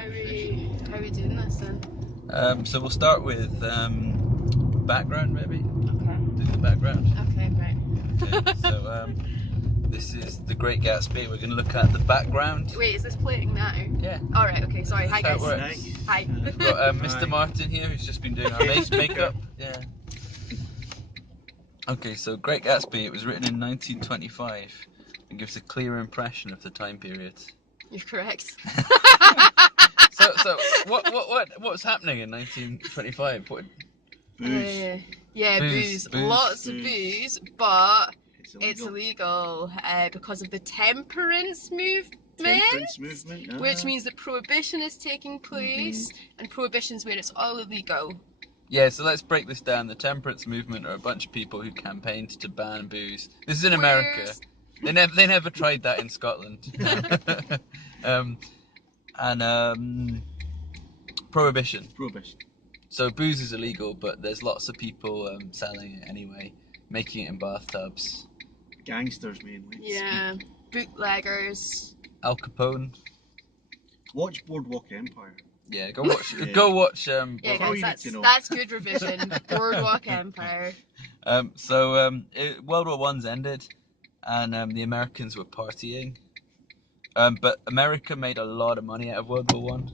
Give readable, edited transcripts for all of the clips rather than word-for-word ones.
How are we doing this then? So we'll start with background, maybe. Okay. Do the background. Okay, right. Okay. So this is The Great Gatsby. We're going to look at the background. Wait, is this playing now? Yeah. All right. Okay. Sorry. Hi That's guys. how it works. Hi. We've got Mr. Martin here, who's just been doing our makeup. Yeah. Okay, so Great Gatsby. It was written in 1925 and gives a clear impression of the time period. You're correct. So what's happening in 1925? Booze. Booze. Lots of booze, but it's illegal because of the temperance movement. Which means that prohibition is taking place, and prohibition's where it's all illegal. Yeah, so let's break this down. The temperance movement are a bunch of people who campaigned to ban booze. This is in America. They never tried that in Scotland. Prohibition. So booze is illegal, but there's lots of people selling it anyway, making it in bathtubs. Gangsters mainly. Yeah, bootleggers. Al Capone. Watch Boardwalk Empire. Yeah, go watch. Go watch. Yeah, guys, that's good revision. Boardwalk Empire. World War One's ended, and the Americans were partying. But America made a lot of money out of World War One.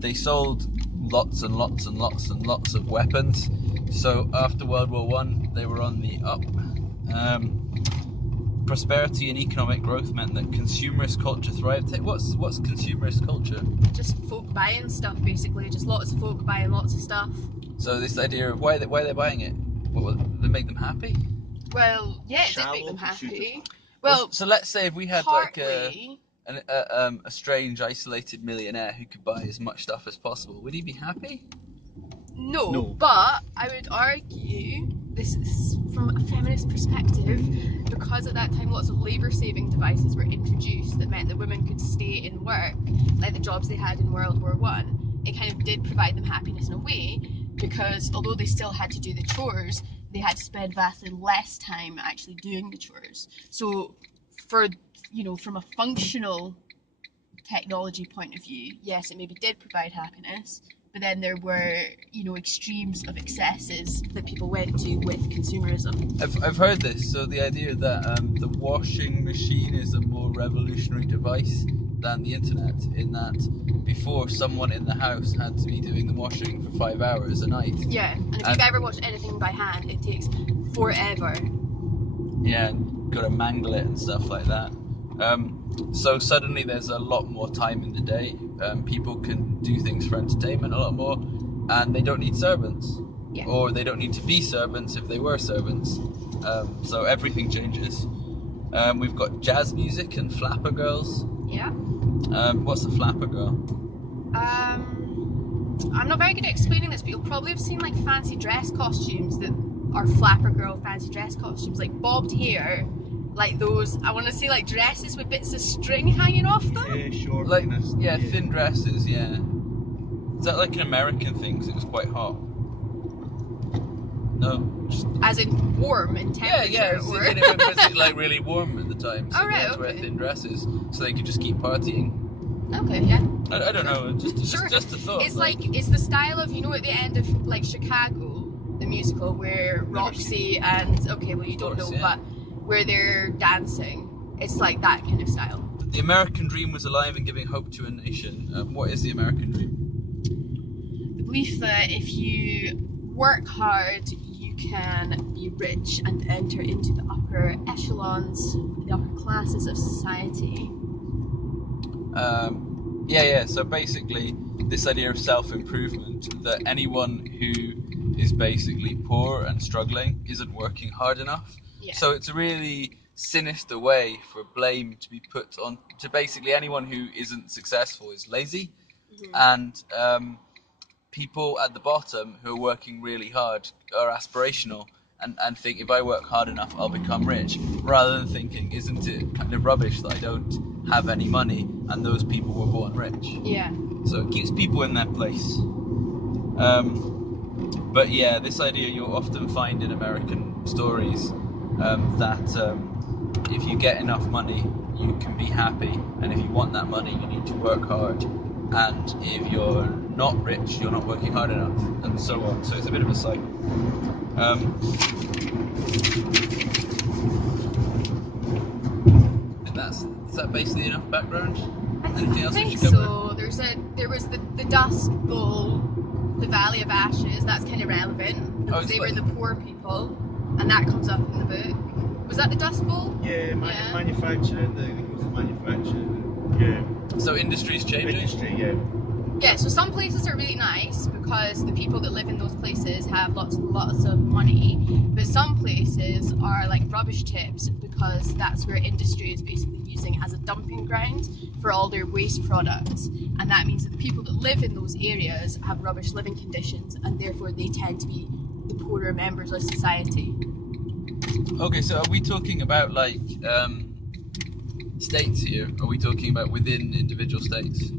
They sold lots and lots and lots and lots of weapons. So after World War One, they were on the up. Prosperity and economic growth meant that consumerist culture thrived. What's consumerist culture? Just folk buying stuff, basically. Just lots of folk buying lots of stuff. So this idea of why they're buying it? They make them happy? Well, yeah, it did make them happy. Well, so let's say if we had partly, a strange, isolated millionaire who could buy as much stuff as possible, would he be happy? No, but I would argue, this is from a feminist perspective, because at that time lots of labour-saving devices were introduced that meant that women could stay in work, like the jobs they had in World War One. It kind of did provide them happiness in a way, because although they still had to do the chores, they had to spend vastly less time actually doing the chores. So from a functional technology point of view, yes, it maybe did provide happiness, but then there were, extremes of excesses that people went to with consumerism. I've heard this. So the idea that the washing machine is a more revolutionary device than the internet, in that before someone in the house had to be doing the washing for 5 hours a night. Yeah, and if you've ever washed anything by hand, it takes forever. Yeah, and got to mangle it and stuff like that. So suddenly there's a lot more time in the day. People can do things for entertainment a lot more, and they don't need servants. Yeah. Or they don't need to be servants if they were servants. So everything changes. We've got jazz music and flapper girls. Yeah. What's a flapper girl? I'm not very good at explaining this, but you'll probably have seen like fancy dress costumes that are flapper girl fancy dress costumes, like bobbed hair. Like those, I want to say like dresses with bits of string hanging off them. Yeah, short. Thin dresses, yeah. Is that like an American thing? Because it was quite hot. No, as in warm in temperature. Yeah. Or... it was like really warm at the time, so they had to wear thin dresses so they could just keep partying. Okay, yeah. I don't know, just a thought. It's the style of, at the end of like Chicago, the musical, where Roxy and you don't know, but where they're dancing. It's like that kind of style. The American dream was alive and giving hope to a nation. What is the American dream? The belief that if you work hard, you can be rich and enter into the upper echelons, the upper classes of society. So basically, this idea of self-improvement, that anyone who is basically poor and struggling isn't working hard enough. Yeah. So it's a really sinister way for blame to be put on to basically anyone who isn't successful is lazy, and people at the bottom who are working really hard are aspirational and think if I work hard enough I'll become rich, rather than thinking isn't it kind of rubbish that I don't have any money and those people were born rich. Yeah. So it keeps people in their place. But yeah, this idea you'll often find in American stories. That if you get enough money, you can be happy, and if you want that money, you need to work hard. and if you're not rich, you're not working hard enough, and so on. So it's a bit of a cycle. And is that basically enough background? Anything else we should cover? So. There was the Dust Bowl, the Valley of Ashes. That's kind of relevant because they were the poor people, and that comes up in the book. Was that the Dust Bowl? Yeah, manufacturing, the manufacturing. Yeah. So industry's changing? Industry, yeah. Yeah, so some places are really nice because the people that live in those places have lots of money, but some places are like rubbish tips because that's where industry is basically using as a dumping ground for all their waste products, and that means that the people that live in those areas have rubbish living conditions, and therefore they tend to be the poorer members of society. Okay, so are we talking about like states here? Are we talking about within individual states?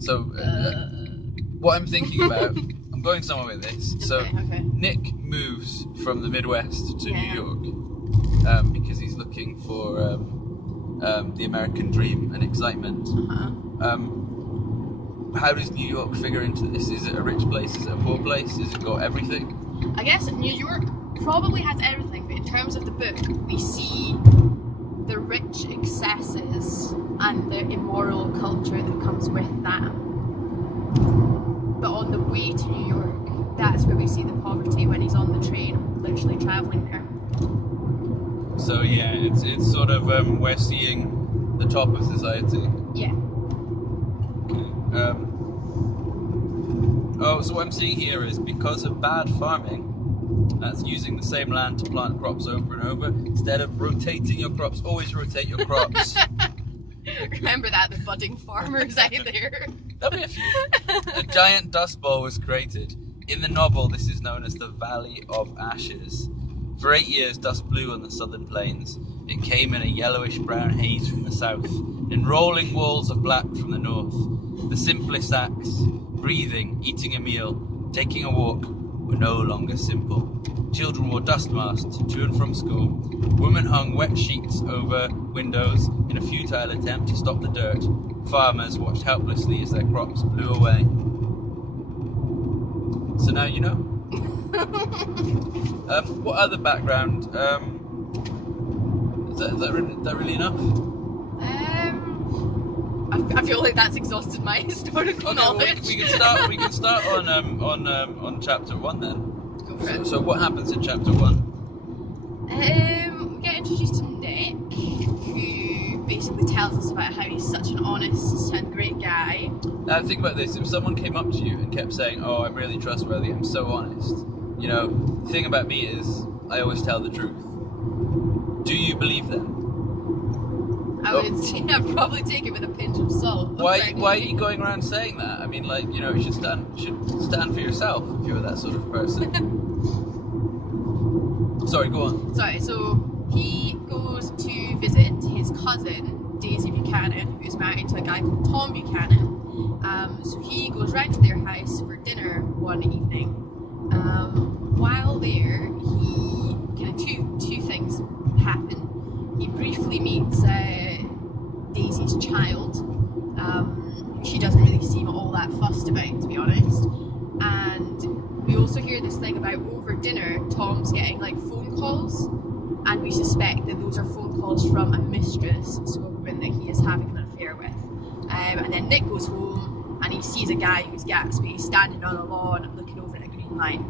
So what I'm thinking about, I'm going somewhere with this. So okay. Nick moves from the Midwest to New York because he's looking for the American dream and excitement. How does New York figure into this? Is it a rich place? Is it a poor place? Has it got everything? I guess New York probably has everything, but in terms of the book, we see the rich excesses and the immoral culture that comes with that. But on the way to New York, that's where we see the poverty when he's on the train, literally travelling there. So yeah, it's sort of we're seeing the top of society. Yeah. Okay. So what I'm seeing here is because of bad farming, that's using the same land to plant crops over and over instead of rotating your crops. Always rotate your crops. Remember that, the budding farmers out there. There'll be a few. A giant dust bowl was created. In the novel, this is known as the Valley of Ashes. For 8 years, dust blew on the southern plains. It came in a yellowish-brown haze from the south, in rolling walls of black from the north. The simplest acts, breathing, eating a meal, taking a walk, were no longer simple. Children wore dust masks to and from school. Women hung wet sheets over windows in a futile attempt to stop the dirt. Farmers watched helplessly as their crops blew away. So now you know. What other background? Is that really enough? I feel like that's exhausted my historical knowledge. We can start on chapter 1 then. Go for it. So what happens in chapter 1? We get introduced to Nick, who basically tells us about how he's such an honest and great guy. Now think about this: if someone came up to you and kept saying, "Oh, I'm really trustworthy, I'm so honest," the thing about me is I always tell the truth. Do you believe them? I would say I'd probably take it with a pinch of salt. Why are you going around saying that? I mean, you should stand for yourself if you're that sort of person. Sorry, go on. Sorry, so he goes to visit his cousin, Daisy Buchanan, who's married to a guy called Tom Buchanan. So he goes round to their house for dinner one evening. While there, two things happen. He briefly meets Daisy's child, who she doesn't really seem all that fussed about, to be honest. And we also hear this thing about over dinner, Tom's getting phone calls, and we suspect that those are phone calls from a mistress, so a woman that he is having an affair with. And then Nick goes home and he sees a guy who's Gatsby standing on a lawn looking over at a green light.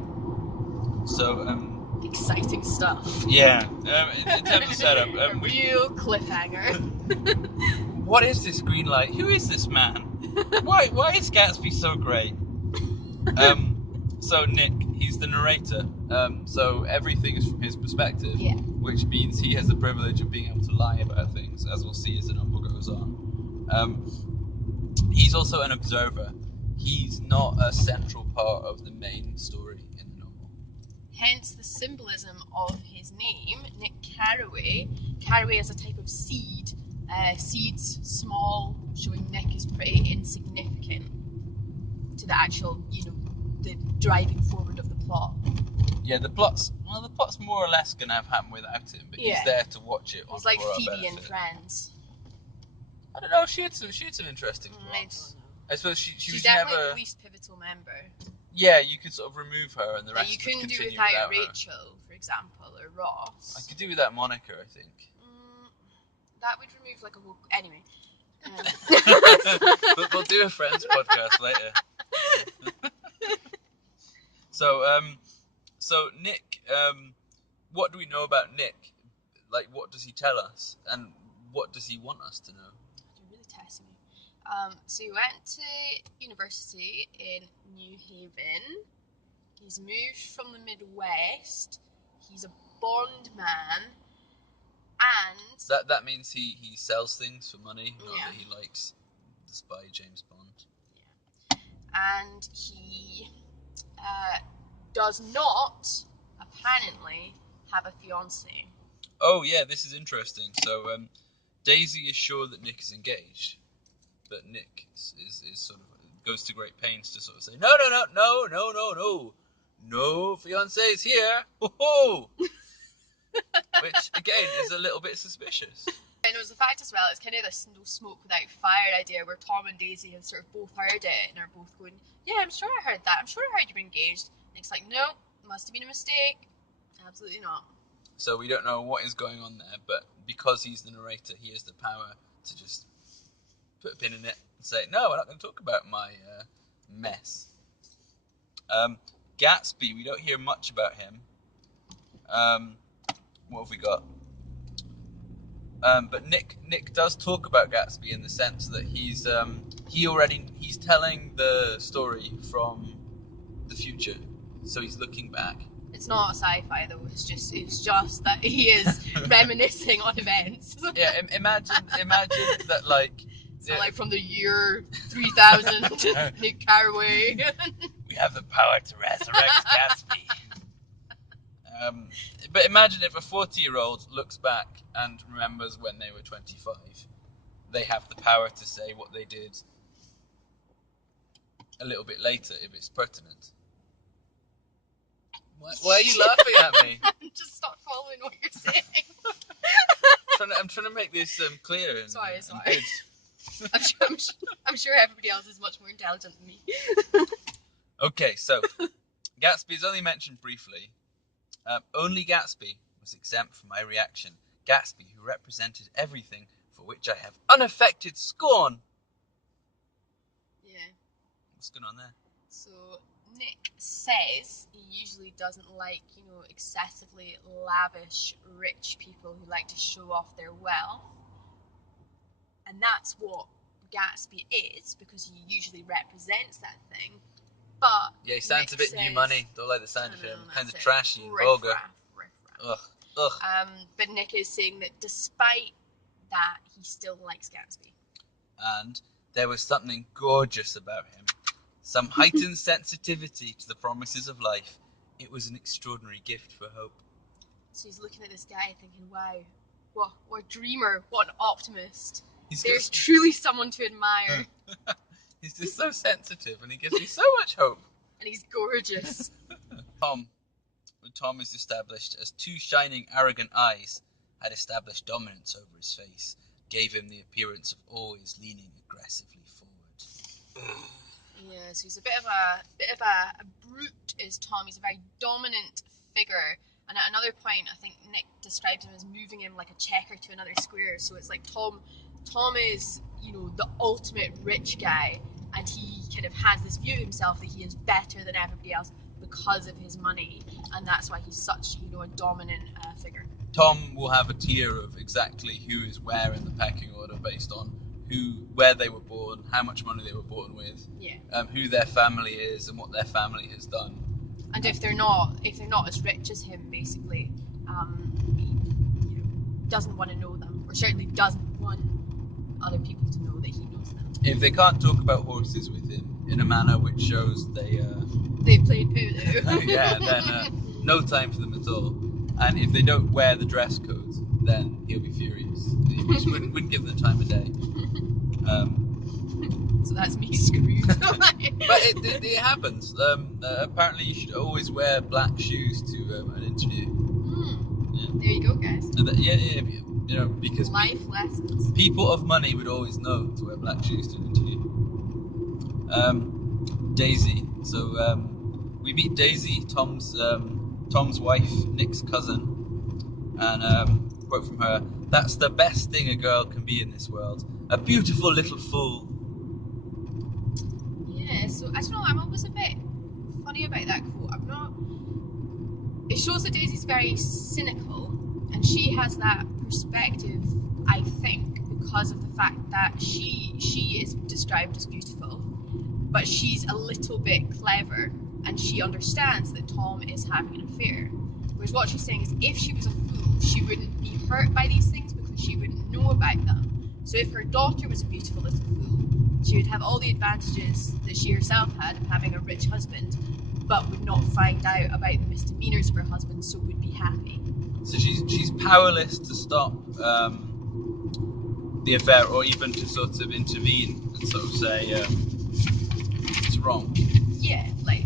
So, exciting stuff. Yeah. In terms of setup, a real cliffhanger. What is this green light? Who is this man? Why is Gatsby so great? So Nick, he's the narrator. So everything is from his perspective, which means he has the privilege of being able to lie about things, as we'll see as the novel goes on. He's also an observer. He's not a central part of the main story in the novel. Hence the symbolism of his name, Nick Carraway. Carraway is a type of seed. Seeds small, showing Nick is pretty insignificant to the actual, the driving forward of the plot. Yeah, the plot's more or less going to have happened without him, but he's there to watch it. He's like Phoebe and Friends. I don't know, she had some interesting plots. I don't know. I suppose she She's was definitely never. the least pivotal member. Yeah, you could sort of remove her, and the That rest you would couldn't do continue without without her. Rachel, for example, or Ross. I could do without Monica, I think. That would remove like a whole. Anyway. We'll do a Friends podcast later. So Nick, what do we know about Nick? Like, what does he tell us, and what does he want us to know? You're really testing me. So he went to university in New Haven. He's moved from the Midwest. He's a Bond man, and That means he sells things for money, not that he likes the spy James Bond. Yeah. And he does not apparently have a fiance. Oh yeah, this is interesting. So Daisy is sure that Nick is engaged, but Nick is sort of goes to great pains to sort of say no, fiancés here, ho. Which again is a little bit suspicious. And it was the fact as well, it's kind of this no smoke without fire idea where Tom and Daisy have sort of both heard it and are both going, yeah, I'm sure I heard that. I'm sure I heard you were engaged. And it's like, no, must have been a mistake. Absolutely not. So we don't know what is going on there, but because he's the narrator, he has the power to just put a pin in it and say, no, we're not going to talk about my mess. Gatsby, we don't hear much about him. What have we got? But Nick does talk about Gatsby in the sense that he's telling the story from the future, so he's looking back. It's not sci-fi though. It's just that he is reminiscing on events. Yeah, imagine that like. So like from the year 3000, Nick Carraway. We have the power to resurrect Gatsby. But imagine if a 40-year-old looks back and remembers when they were 25. They have the power to say what they did a little bit later if it's pertinent. Why are you laughing at me? Just stop following what you're saying. I'm trying to make this clear. Sorry. And good. I'm sure everybody else is much more intelligent than me. Okay, so Gatsby is only mentioned briefly. Only Gatsby was exempt from my reaction. Gatsby, who represented everything for which I have unaffected scorn. Yeah. What's going on there? So Nick says he usually doesn't like, excessively lavish rich people who like to show off their wealth. And that's what Gatsby is, because he usually represents that thing. But yeah, he sounds a bit new money. Don't like the sound of him. Kind of trashy and riff vulgar. Raff. Ugh. But Nick is saying that despite that, he still likes Gatsby. And there was something gorgeous about him. Some heightened sensitivity to the promises of life. It was an extraordinary gift for hope. So he's looking at this guy thinking, wow, what a dreamer, what an optimist. There's truly someone to admire. He's just so sensitive and he gives me so much hope. And he's gorgeous. Tom is established as two shining, arrogant eyes had established dominance over his face, gave him the appearance of always leaning aggressively forward. Yeah, so he's a bit of a brute is Tom. He's a very dominant figure. And at another point, I think Nick described him as moving him like a checker to another square. So it's like Tom is, the ultimate rich guy, and he kind of has this view of himself that he is better than everybody else because of his money, and that's why he's such, a dominant figure. Tom will have a tier of exactly who is where in the pecking order based on where they were born, how much money they were born with, who their family is, and what their family has done. And if they're not as rich as him, basically, he doesn't want to know them, or certainly doesn't want other people to know that he knows them. If they can't talk about horses with him in a manner which shows they've played Pulu, then no time for them at all. And if they don't wear the dress code, then he'll be furious. He just wouldn't give them the time of day. So that's me screwed. But it happens. Apparently, you should always wear black shoes to an interview. Yeah. There you go, guys. Because life lessons. People of money would always know to wear black shoes to an interview. Daisy. So we meet Daisy, Tom's wife, Nick's cousin, and quote from her: "That's the best thing a girl can be in this world, a beautiful little fool." Yeah, so I don't know, I'm always a bit funny about that quote. I'm not. It shows that Daisy's very cynical, and she has that perspective, I think, because of the fact that she is described as beautiful, but she's a little bit clever, and she understands that Tom is having an affair. Whereas what she's saying is, if she was a fool, she wouldn't be hurt by these things because she wouldn't know about them. So if her daughter was a beautiful little fool, she would have all the advantages that she herself had of having a rich husband, but would not find out about the misdemeanors of her husband, so would be happy. So she's powerless to stop the affair, or even to sort of intervene and sort of say it's wrong. Yeah, like,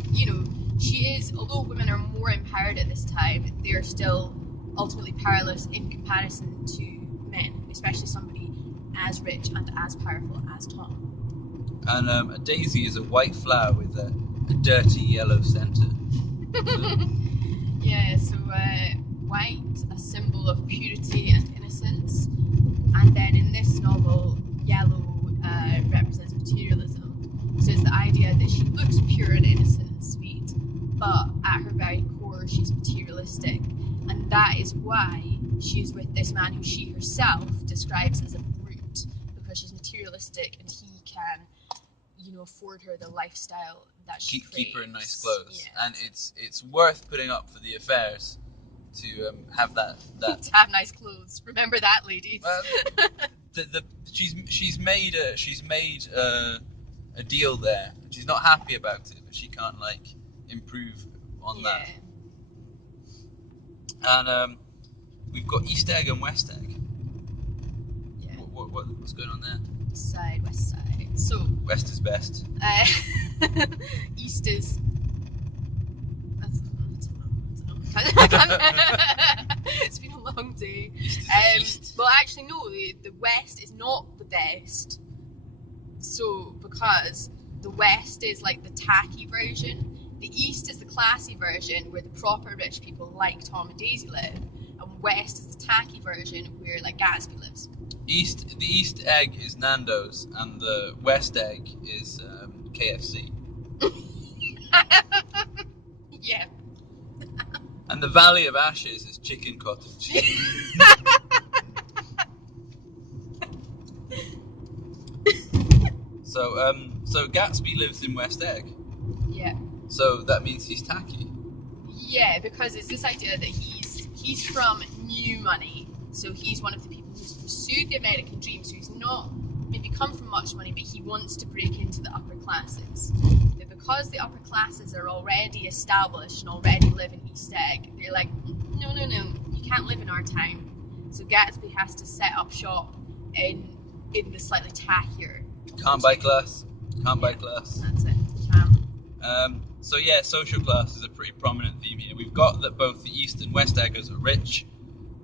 she is, although women are more empowered at this time, they are still ultimately powerless in comparison to men, especially somebody as rich and as powerful as Tom. And a daisy is a white flower with a dirty yellow centre. Yeah, so white, a symbol of purity and innocence, and then in this novel, yellow represents materialism. So it's the idea that she looks pure and innocent and sweet, but at her very core, she's materialistic, and that is why she's with this man who she herself describes as a brute, because she's materialistic and he can, afford her the lifestyle that she keep her in nice craves. clothes, Yeah. and it's worth putting up for the affairs to have that. To have nice clothes. Remember that, ladies. She's made a deal there. She's not happy about it, but she can't improve on that. And we've got East Egg and West Egg. Yeah. What's going on there? East side, west side. So West is best. East is. I don't know. It's been a long day. East is east. Well, actually, no. The West is not the best. So because the West is like the tacky version, the East is the classy version where the proper rich people like Tom and Daisy live, and West is the tacky version where like Gatsby lives. The East Egg is Nando's, and the West Egg is KFC. Yeah. And the Valley of Ashes is Chicken Cottage. So Gatsby lives in West Egg. Yeah. So that means he's tacky. Yeah, because it's this idea that he's from new money, so he's one of the people who's pursued the American dream. So he's not maybe come from much money, but he wants to break into the upper classes. But because the upper classes are already established and already live in East Egg, they're like, no, you can't live in our town. So Gatsby has to set up shop in the slightly tackier. Can't buy class. Buy class. That's it. You can't. So yeah, social class is a pretty prominent theme here. We've got that both the East and West Eggers are rich,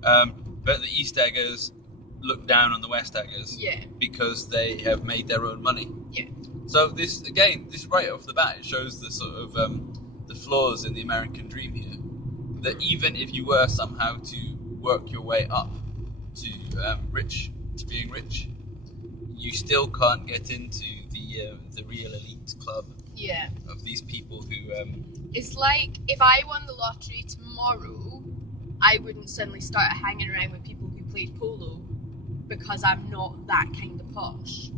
but the East Eggers look down on the West Eggers because they have made their own money. Yeah. So this right off the bat, it shows the sort of the flaws in the American dream here. That even if you were somehow to work your way up to being rich, you still can't get into the real elite club. Yeah. Of these people who. It's like if I won the lottery tomorrow, I wouldn't suddenly start hanging around with people who played polo because I'm not that kind of posh.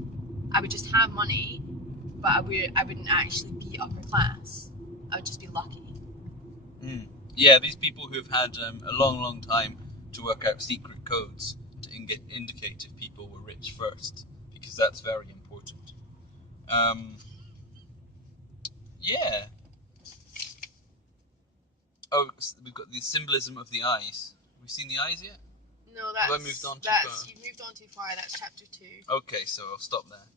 I would just have money, but I wouldn't actually be upper class. I would just be lucky. Yeah, these people who have had a long time to work out secret codes to indicate if people were rich first, because that's very important. Yeah. Oh, we've got the symbolism of the eyes. Have we seen the eyes yet? No, that's. Have I moved on too far? You've moved on too far. That's chapter 2. Okay, so I'll stop there.